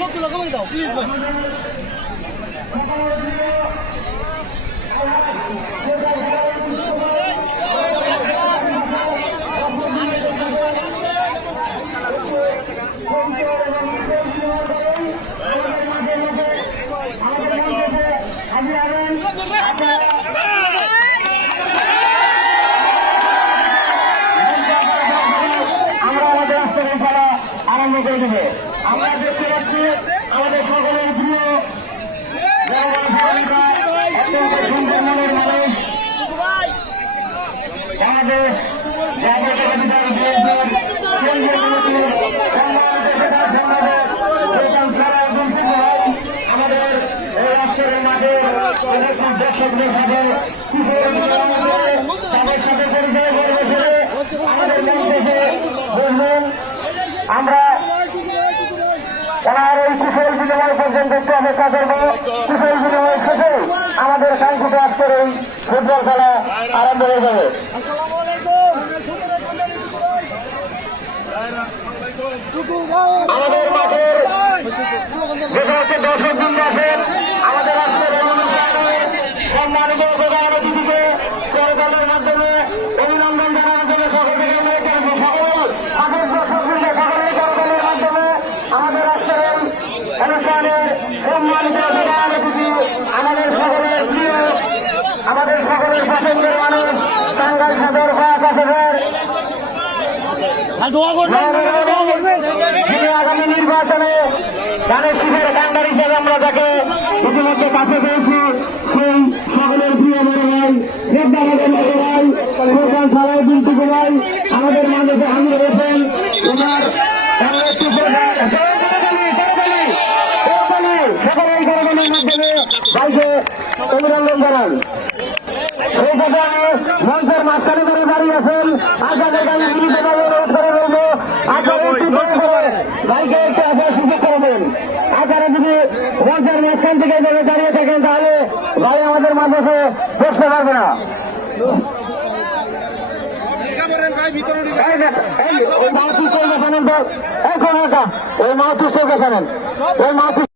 লোক লাগাই দাও প্লিজ ভাই। আরম্ভ করে দেবে। আমরা দেখতে পাচ্ছি আমাদের সকলের প্রিয় অত্যন্ত সুন্দর মনের মানুষ বাংলাদেশ জাতীয়তাবাদী দল আমাদের এই রাষ্ট্রের মাঠে দর্শকদের সাথে তাদের সাথে পরিচয় করেছে আমাদের মঞ্চে বলবেন। আমরা ওনার এই কুশল বিনিময় পর্যন্ত একটু অপেক্ষা করবো। কুশল বিনিময় শেষে আমাদের কাঙ্ক্ষিত আজকের এই ফুটবল খেলা আরম্ভ হয়ে যাবে। আমাদের মাঠের যে সমস্ত দর্শক বৃন্দ আছেন আমাদের আজকের এই অনুষ্ঠানে সম্মানিত প্রধান অতিথিকে করতালের মাধ্যমে অভিনন্দন জানানোর জন্য সকল থেকে সকল আদেশ দর্শক বৃন্দ সকলের করতালের মাধ্যমে আমাদের আজকের এই অনুষ্ঠানের সম্মানিত প্রধান অতিথি আমাদের সকলের প্রিয় আমাদের সকলের পছন্দের মানুষ টাঙ্গাইল সদর ফায়ার আসেন আগামী নির্বাচনে ধানের শীষের কান্ডার হিসেবে আমরা তাকে ইতিমধ্যে কাছে পেয়েছি। সেই সকলের প্রিয় বড় ভাই আমাদের বড় ভাই প্রধান সালাই বিনতি ভাই আমাদের মাঝে হাজির হয়েছেন। ওনার একটি সকলের গণগণের মাধ্যমে ভাইকে অভিনন্দন জানান। সেই প্রধানে মঞ্চের মাঝখানে ধরে দাঁড়িয়ে আছেন আপনাদের গাড়ি মিলিতভাবে অনুরোধ করে রইল আপনারা একটু দয়া করে ভাইকে একটু আসার সুযোগ করে দেন। আপনারা যদি মঞ্চের মাঝখান থেকে দাঁড়িয়ে থাকেন তাহলে ভাই আমাদের মাঝে বসতে পারবে না। ওই মাহতুস বসানেন